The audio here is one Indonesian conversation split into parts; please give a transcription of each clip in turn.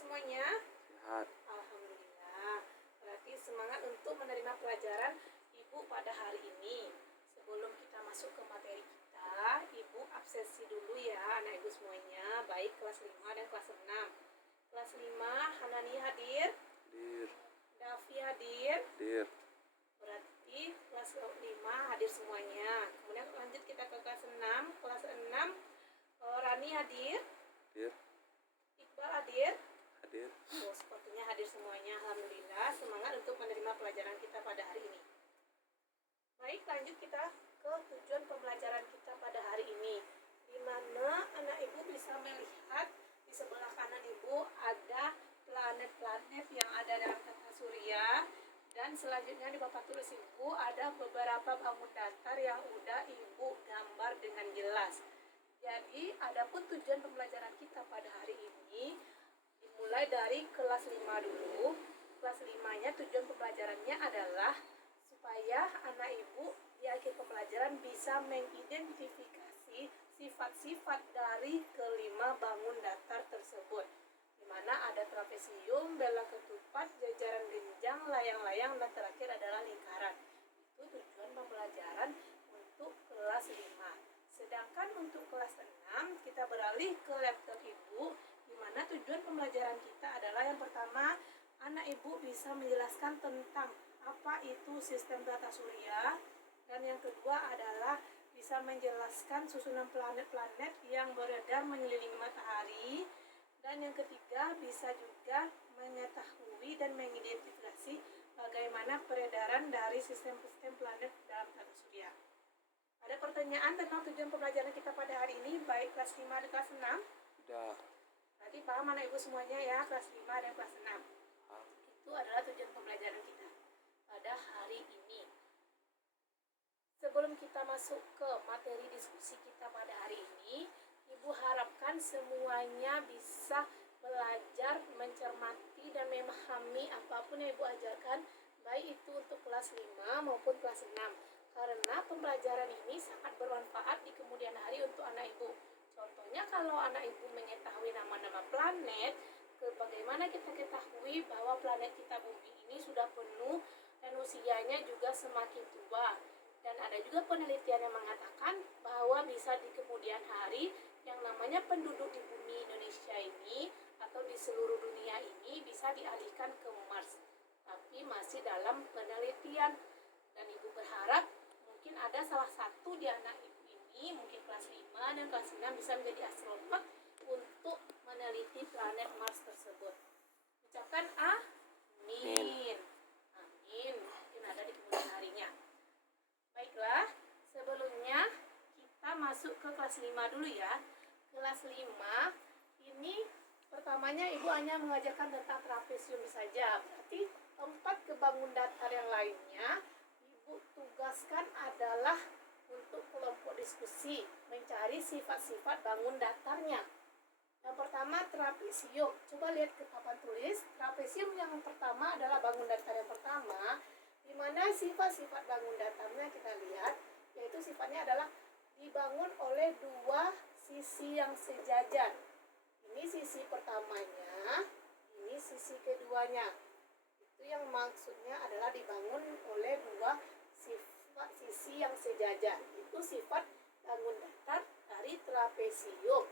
semuanya? Sehat. Alhamdulillah. Berarti semangat untuk menerima pelajaran Ibu pada hari ini. Sebelum kita masuk ke materi kita, Ibu absensi dulu ya anak Ibu semuanya, baik kelas 5 dan kelas 6. Kelas 5, Hanani hadir? Hadir. Davi hadir? Hadir. Berarti kelas 5 hadir semuanya. Kemudian lanjut kita ke kelas 6. Kelas 6, Rani hadir? Hadir. Iqbal hadir? Hadir. Oh, sepertinya hadir semuanya. Alhamdulillah, semangat untuk menerima pelajaran kita pada hari ini. Baik, lanjut kita ke tujuan pembelajaran kita pada hari ini, di mana anak Ibu bisa melihat di sebelah kanan Ibu ada planet-planet yang ada dalam tata surya, dan selanjutnya di papan tulis Ibu ada beberapa bangun datar yang udah Ibu gambar dengan jelas. Jadi, adapun tujuan pembelajaran kita pada hari ini dimulai dari kelas 5 dulu. Kelas 5-nya tujuan pembelajarannya adalah supaya anak Ibu di akhir pembelajaran bisa mengidentifikasi sifat-sifat dari kelima bangun datar tersebut, di mana ada trapesium, bela ketupat, jajaran genjang, layang-layang, dan terakhir adalah lingkaran. Itu tujuan pembelajaran untuk kelas 5. Sedangkan untuk kelas 6 kita beralih ke laptop Ibu, di mana tujuan pembelajaran kita adalah yang pertama, anak Ibu bisa menjelaskan tentang apa itu sistem tata surya, dan yang kedua adalah bisa menjelaskan susunan planet-planet yang beredar mengelilingi matahari, dan yang ketiga bisa juga mengetahui dan mengidentifikasi bagaimana peredaran dari sistem-sistem planet dalam tata surya. Ada pertanyaan tentang tujuan pembelajaran kita pada hari ini, baik kelas 5 dan kelas 6? Udah. Berarti paham anak Ibu semuanya ya, kelas 5 dan kelas 6. Paham. Itu adalah tujuan pembelajaran kita pada hari ini. Sebelum kita masuk ke materi diskusi kita pada hari ini, Ibu harapkan semuanya bisa belajar, mencermati, dan memahami apapun yang Ibu ajarkan, baik itu untuk kelas 5 maupun kelas 6. Karena pembelajaran ini sangat bermanfaat di kemudian hari untuk anak Ibu. Contohnya kalau anak Ibu mengetahui nama-nama planet, bagaimana kita ketahui bahwa planet kita bumi ini sudah penuh dan usianya juga semakin tua. Dan ada juga penelitian yang mengatakan bahwa bisa di kemudian hari yang namanya penduduk di bumi Indonesia ini atau di seluruh dunia ini bisa dialihkan ke Mars. Tapi masih dalam penelitian, dan Ibu berharap mungkin ada salah satu di anak Ibu ini, mungkin kelas 5 dan kelas 6 bisa menjadi astronot untuk meneliti planet Mars tersebut. Ucapkan amin. Amin. Mungkin ada di kemudian harinya. Baiklah, sebelumnya kita masuk ke kelas 5 dulu ya. Kelas 5 ini pertamanya Ibu hanya mengajarkan tentang trapesium saja. Berarti 4 bangun datar yang lainnya Ibu tugaskan adalah untuk kelompok diskusi mencari sifat-sifat bangun datarnya. Yang pertama trapesium. Coba lihat ke papan tulis. Trapesium yang pertama adalah bangun datar yang pertama, di mana sifat-sifat bangun datarnya kita lihat, yaitu sifatnya adalah dibangun oleh dua sisi yang sejajar. Ini sisi pertamanya, ini sisi keduanya. Itu yang maksudnya adalah dibangun oleh dua sisi yang sejajar. Itu sifat bangun datar dari trapesium.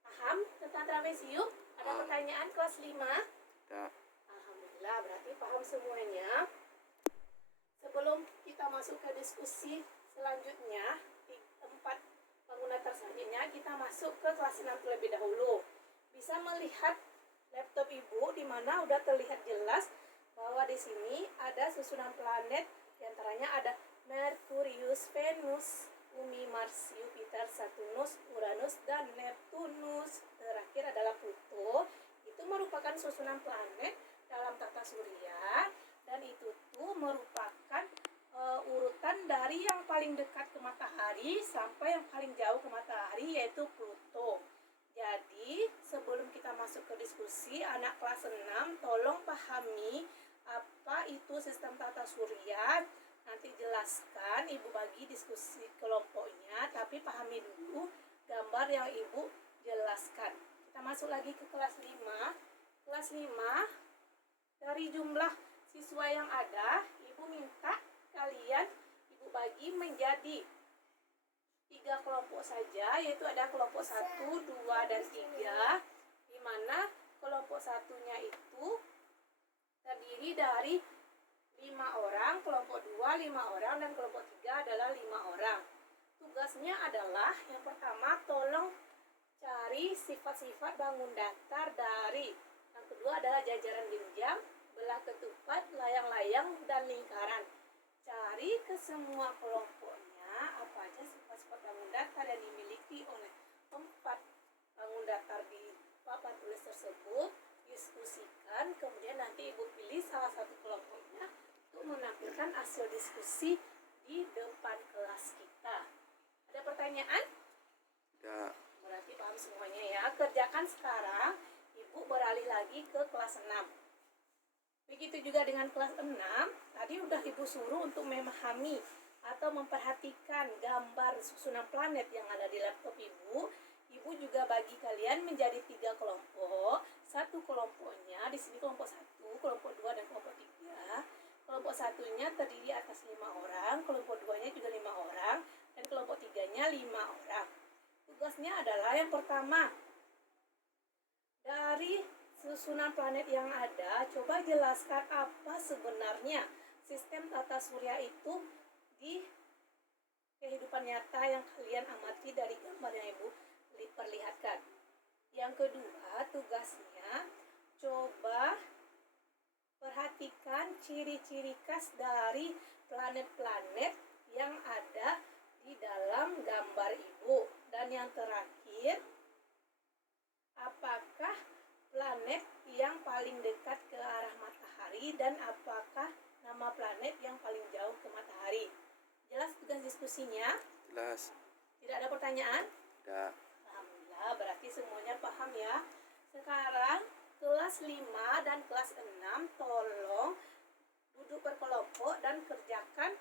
Paham tentang trapesium? Ada pertanyaan kelas 5? Udah. Alhamdulillah, berarti paham semuanya. Sebelum kita masuk ke diskusi selanjutnya, di 4 bangun datar selanjutnya, kita masuk ke kelas 6 terlebih dahulu. Bisa melihat laptop Ibu, di mana udah terlihat jelas bahwa di sini ada susunan planet, diantaranya ada Merkurius, Venus, Bumi, Mars, Jupiter, Saturnus, Uranus, dan Neptunus. Terakhir adalah Pluto. Itu merupakan susunan planet dalam tata surya, dan itu tuh merupakan urutan dari yang paling dekat ke matahari sampai yang paling jauh ke matahari, yaitu Pluto. Jadi, sebelum kita masuk ke diskusi, anak kelas 6 tolong pahami apa itu sistem tata surya. Nanti jelaskan, Ibu bagi diskusi kelompoknya, tapi pahami dulu gambar yang Ibu jelaskan. Kita masuk lagi ke kelas 5. kelas 5, dari jumlah siswa yang ada, Ibu minta kalian Ibu bagi menjadi 3 kelompok saja, yaitu ada kelompok 1, 2, dan 3, di mana kelompok satunya itu terdiri dari 5 orang, kelompok 2 5 orang, dan kelompok 3 adalah 5 orang. Tugasnya adalah yang pertama, tolong cari sifat-sifat bangun datar dari, yang kedua adalah jajaran genjang, belah ketupat, layang-layang, dan lingkaran. Cari ke semua kelompoknya apa aja sifat-sifat bangun datar yang dimiliki oleh 4 bangun datar di papan tulis tersebut. Diskusikan, kemudian nanti Ibu pilih salah satu kelompoknya untuk menampilkan hasil diskusi di depan kelas kita. Ada pertanyaan? Ya. Berarti paham semuanya ya. Kerjakan sekarang. Ibu beralih lagi ke kelas 6. Begitu juga dengan kelas 6. Tadi udah Ibu suruh untuk memahami atau memperhatikan gambar susunan planet yang ada di laptop Ibu. Ibu juga bagi kalian menjadi 3 kelompok. Satu kelompoknya di sini kelompok 1, kelompok 2, dan kelompok 3. Kelompok satunya terdiri atas 5 orang, kelompok 2-nya juga 5 orang, dan kelompok 3-nya 5 orang. Tugasnya adalah yang pertama, dari susunan planet yang ada, coba jelaskan apa sebenarnya sistem tata surya itu di kehidupan nyata yang kalian amati dari gambar yang Ibu perlihatkan. Yang kedua, tugasnya coba perhatikan ciri-ciri khas dari planet-planet yang ada di dalam gambar Ibu. Dan yang terakhir, apakah planet yang paling dekat ke arah matahari dan apakah nama planet yang paling jauh ke matahari? Jelas tugas diskusinya? Jelas. Tidak ada pertanyaan? Tidak. Alhamdulillah, berarti semuanya paham ya. Sekarang kelas 5 dan kelas 6 tolong duduk berkelompok dan kerjakan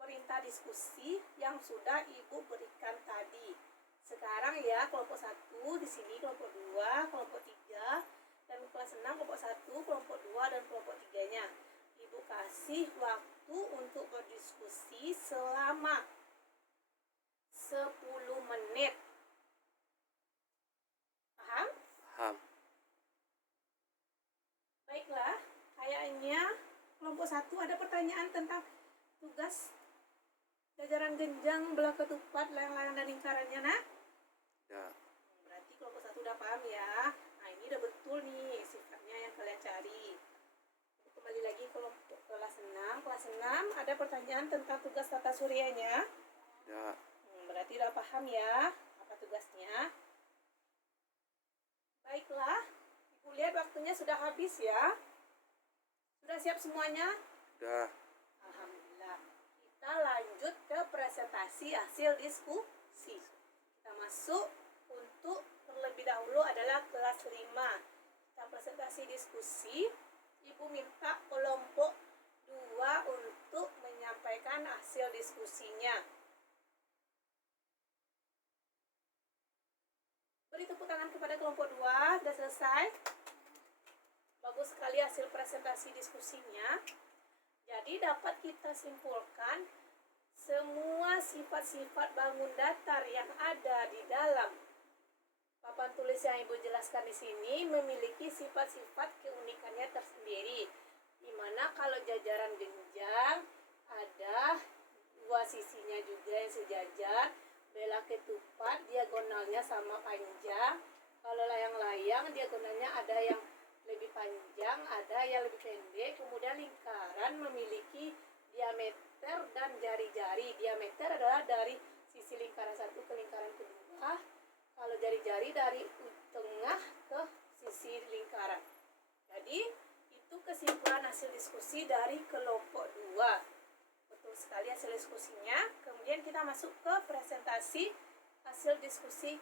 perintah diskusi yang sudah Ibu berikan tadi. Sekarang ya, kelompok 1 di sini, kelompok 2, kelompok 3, dan kelas 6 kelompok 1, kelompok 2, dan kelompok 3-nya. Ibu kasih waktu untuk berdiskusi selama 10 menit. Paham? Paham. Baiklah, kayaknya kelompok 1 ada pertanyaan tentang tugas jajaran genjang, belah ketupat, layang-layang, dan lingkarannya, nak? Ya. Berarti kelompok 1 udah paham ya. Nah, ini udah betul nih sifatnya yang kalian cari. Kembali lagi ke kelompok kelas 6. Kelas 6 ada pertanyaan tentang tugas tata suryanya. Ya. Berarti udah paham ya apa tugasnya. Baiklah, Ibu lihat waktunya sudah habis ya. Sudah siap semuanya? Sudah. Alhamdulillah. Kita lanjut ke presentasi hasil diskusi. Kita masuk untuk terlebih dahulu adalah kelas 5. Kita presentasi diskusi. Ibu minta kelompok 2 untuk menyampaikan hasil diskusinya. Beri tepuk tangan kepada kelompok 2. Sudah selesai? Bagus sekali hasil presentasi diskusinya. Jadi dapat kita simpulkan semua sifat-sifat bangun datar yang ada di dalam papan tulis yang Ibu jelaskan di sini memiliki sifat-sifat keunikannya tersendiri. Di mana kalau jajaran genjang ada 2 sisinya juga yang sejajar, belah ketupat diagonalnya sama panjang. Kalau layang-layang diagonalnya ada yang lebih panjang, ada yang lebih pendek. Kemudian lingkaran memiliki diameter dan jari-jari. Diameter adalah dari sisi lingkaran satu ke lingkaran kedua. Kalau jari-jari dari tengah ke sisi lingkaran. Jadi itu kesimpulan hasil diskusi dari kelompok 2. Betul sekali hasil diskusinya. Kemudian kita masuk ke presentasi hasil diskusi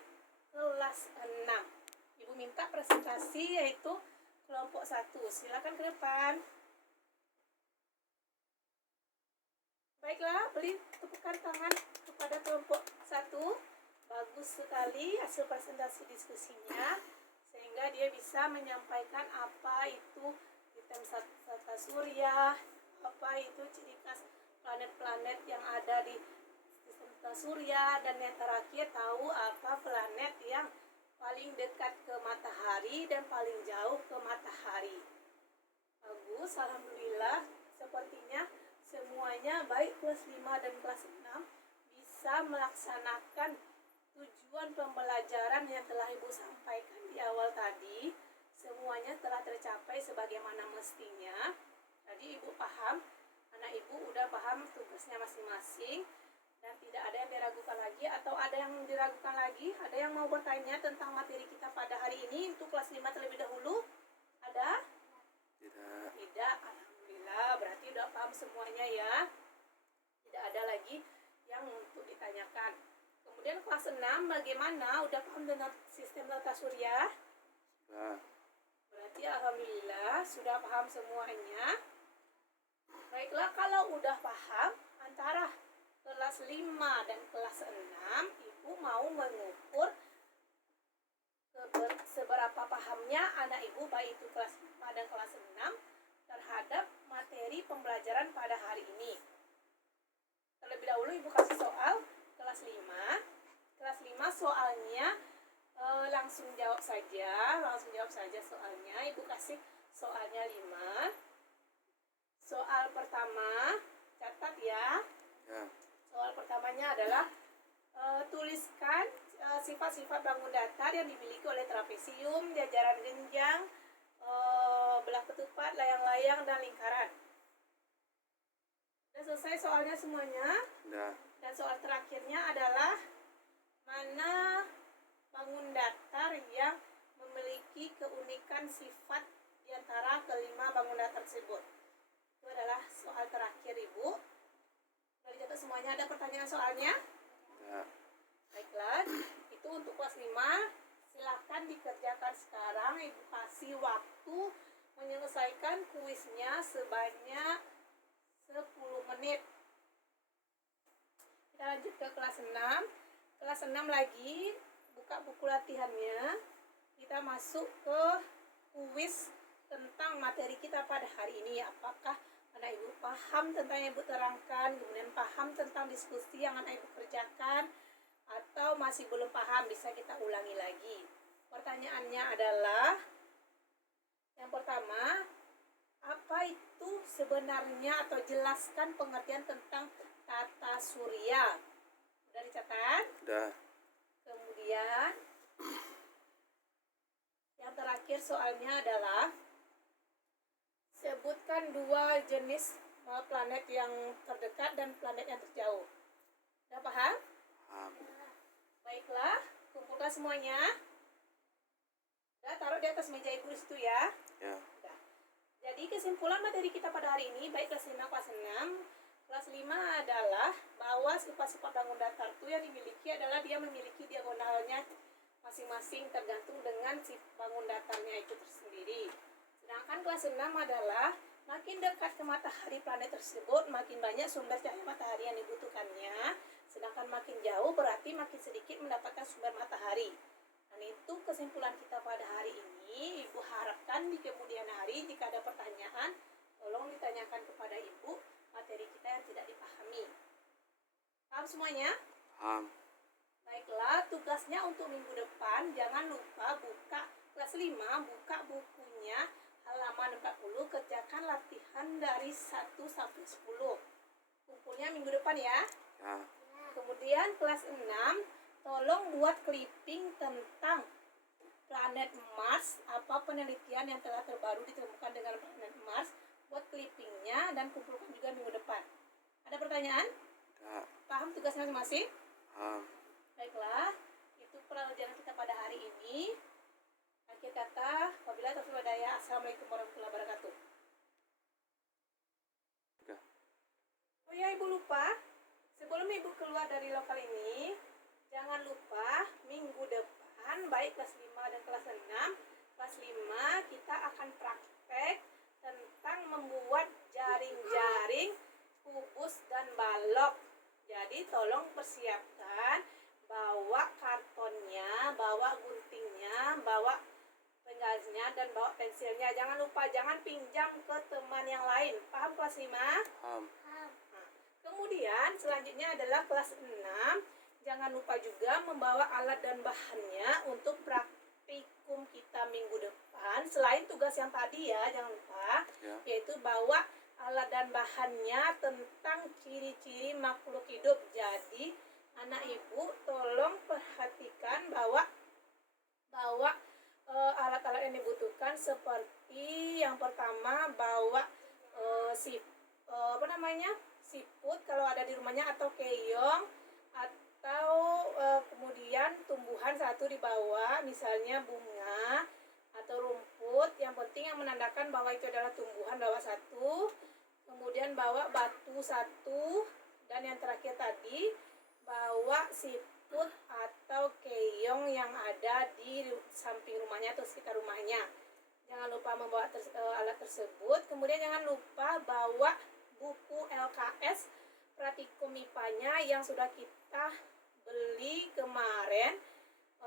kelas 6. Ibu minta presentasi yaitu kelompok 1. Silakan ke depan. Baiklah, beri tepukan tangan kepada kelompok 1. Bagus sekali hasil presentasi diskusinya. Sehingga sehingga dia bisa menyampaikan apa itu sistem tata surya, apa itu ciri khas planet-planet yang ada di sistem tata surya, dan yang terakhir tahu apa planet yang paling dekat ke matahari dan paling jauh ke matahari. Bagus, alhamdulillah. Sepertinya semuanya baik kelas 5 dan kelas 6 bisa melaksanakan tujuan pembelajaran yang telah Ibu sampaikan di awal tadi. Semuanya telah tercapai sebagaimana mestinya. Jadi Ibu paham, anak Ibu udah paham tugasnya masing-masing dan tidak ada yang diragukan lagi. Atau ada yang diragukan lagi? Ada yang mau bertanya tentang materi kita pada hari ini untuk kelas 5 terlebih dahulu? Ada? Tidak. Tidak, alhamdulillah. Berarti udah paham semuanya ya. Tidak ada lagi yang untuk ditanyakan. Kemudian kelas 6 bagaimana? Udah paham dengan sistem tata surya? Sudah. Berarti alhamdulillah sudah paham semuanya. Baiklah, kalau udah paham antara kelas 5 dan kelas 6, Ibu mau mengukur seberapa pahamnya anak Ibu baik itu kelas 5 dan kelas 6 terhadap materi pembelajaran pada hari ini. Terlebih dahulu Ibu kasih soal kelas 5. Kelas 5 soalnya langsung jawab saja soalnya. Ibu kasih soalnya 5. Soal pertama, catat ya. Ya. Soal pertamanya adalah tuliskan sifat-sifat bangun datar yang dimiliki oleh trapesium, jajaran genjang, belah ketupat, layang-layang, dan lingkaran. Sudah selesai soalnya semuanya. Sudah. Dan soal terakhirnya adalah mana bangun datar yang memiliki keunikan sifat di antara kelima bangun datar tersebut. Itu adalah soal terakhir Ibu. Sudah dicatat semuanya. Ada pertanyaan soalnya? Tidak. Baiklah, itu untuk kelas 5. Silahkan dikerjakan sekarang. Ibu kasih waktu menyelesaikan kuisnya sebanyak 10 menit. Kita lanjut ke kelas 6. Kelas 6 lagi, buka buku latihannya. Kita masuk ke kuis tentang materi kita pada hari ini. Apakah anak Ibu paham tentang yang Ibu terangkan, kemudian paham tentang diskusi yang anak Ibu kerjakan, atau masih belum paham? Bisa kita ulangi lagi. Pertanyaannya adalah, yang pertama, apa itu sebenarnya, atau jelaskan pengertian tentang tata surya. Sudah dicatat? Sudah. Kemudian yang terakhir soalnya adalah sebutkan 2 jenis planet yang terdekat dan planet yang terjauh. Sudah paham? Paham. Baiklah, kumpulkan semuanya. Sudah, taruh di atas meja Ibu situ ya. Ya. Sudah. Jadi kesimpulan materi kita pada hari ini, baik kelas 5, kelas 6. Kelas 5 adalah bahwa sifat-sifat bangun datar itu yang dimiliki adalah dia memiliki diagonalnya masing-masing tergantung dengan si bangun datarnya itu tersendiri. Sedangkan kelas 6 adalah makin dekat ke matahari planet tersebut, makin banyak sumber cahaya matahari yang dibutuhkannya. Sedangkan makin jauh berarti makin sedikit mendapatkan sumber matahari. Dan itu kesimpulan kita pada hari ini. Ibu harapkan di kemudian hari jika ada pertanyaan, tolong ditanyakan kepada Ibu materi kita yang tidak dipahami. Paham semuanya? Paham. Baiklah, tugasnya untuk minggu depan, jangan lupa buka kelas 5, buka bukunya halaman 40, kerjakan latihan dari 1 sampai 10. Kumpulnya minggu depan ya. Ya. Kemudian kelas 6, tolong buat clipping tentang planet Mars, apa penelitian yang telah terbaru ditemukan dengan planet Mars. Buat clippingnya dan kumpulkan juga minggu depan. Ada pertanyaan? Tidak. Paham tugasnya masing-masing? Paham. Baiklah, itu pelajaran kita pada hari ini. Akhir kata, wabillahi taufiq wal hidayah. Assalamualaikum warahmatullahi wabarakatuh. Sudah. Oh ya, Ibu lupa. Sebelum Ibu keluar dari lokal ini, jangan lupa minggu depan, baik kelas 5 dan kelas 6. Kelas 5 kita akan praktek tentang membuat jaring-jaring, kubus, dan balok. Jadi tolong persiapkan, bawa kartonnya, bawa guntingnya, bawa gasnya dan bawa pensilnya. Jangan lupa, jangan pinjam ke teman yang lain. Paham kelas 5? Paham. Nah, kemudian selanjutnya adalah kelas 6. Jangan lupa juga membawa alat dan bahannya untuk praktikum kita minggu depan. Selain tugas yang tadi ya, jangan lupa, Ya. yaitu bawa alat dan bahannya tentang ciri-ciri makhluk hidup. Jadi anak ibu tolong perhatikan bahwa alat-alat yang dibutuhkan seperti yang pertama bawa siput kalau ada di rumahnya, atau keong, atau kemudian tumbuhan satu dibawa, misalnya bunga atau rumput. Yang penting yang menandakan bahwa itu adalah tumbuhan, bawa satu. Kemudian bawa batu satu, dan yang terakhir tadi bawa siput atau keong yang ada di samping rumahnya atau sekitar rumahnya. Jangan lupa membawa alat tersebut. Kemudian jangan lupa bawa buku LKS praktikum MIPA-nya yang sudah kita beli kemarin.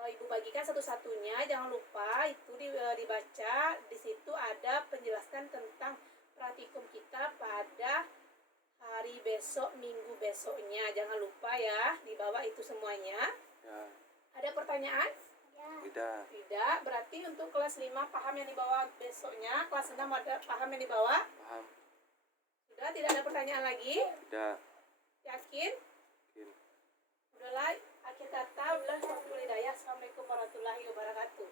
Ibu bagikan satu-satunya, jangan lupa itu dibaca. Di situ ada penjelasan tentang praktikum kita pada hari besok, minggu besoknya. Jangan lupa ya, dibawa itu semuanya. Ya. Ada pertanyaan? Tidak. Tidak, berarti untuk kelas 5 paham yang dibawa besoknya. Kelas 6 ada paham yang dibawa? Paham. Sudah, tidak ada pertanyaan lagi? Tidak. Yakin? Yakin. Udahlah, akhir kata, Assalamualaikum warahmatullahi wabarakatuh.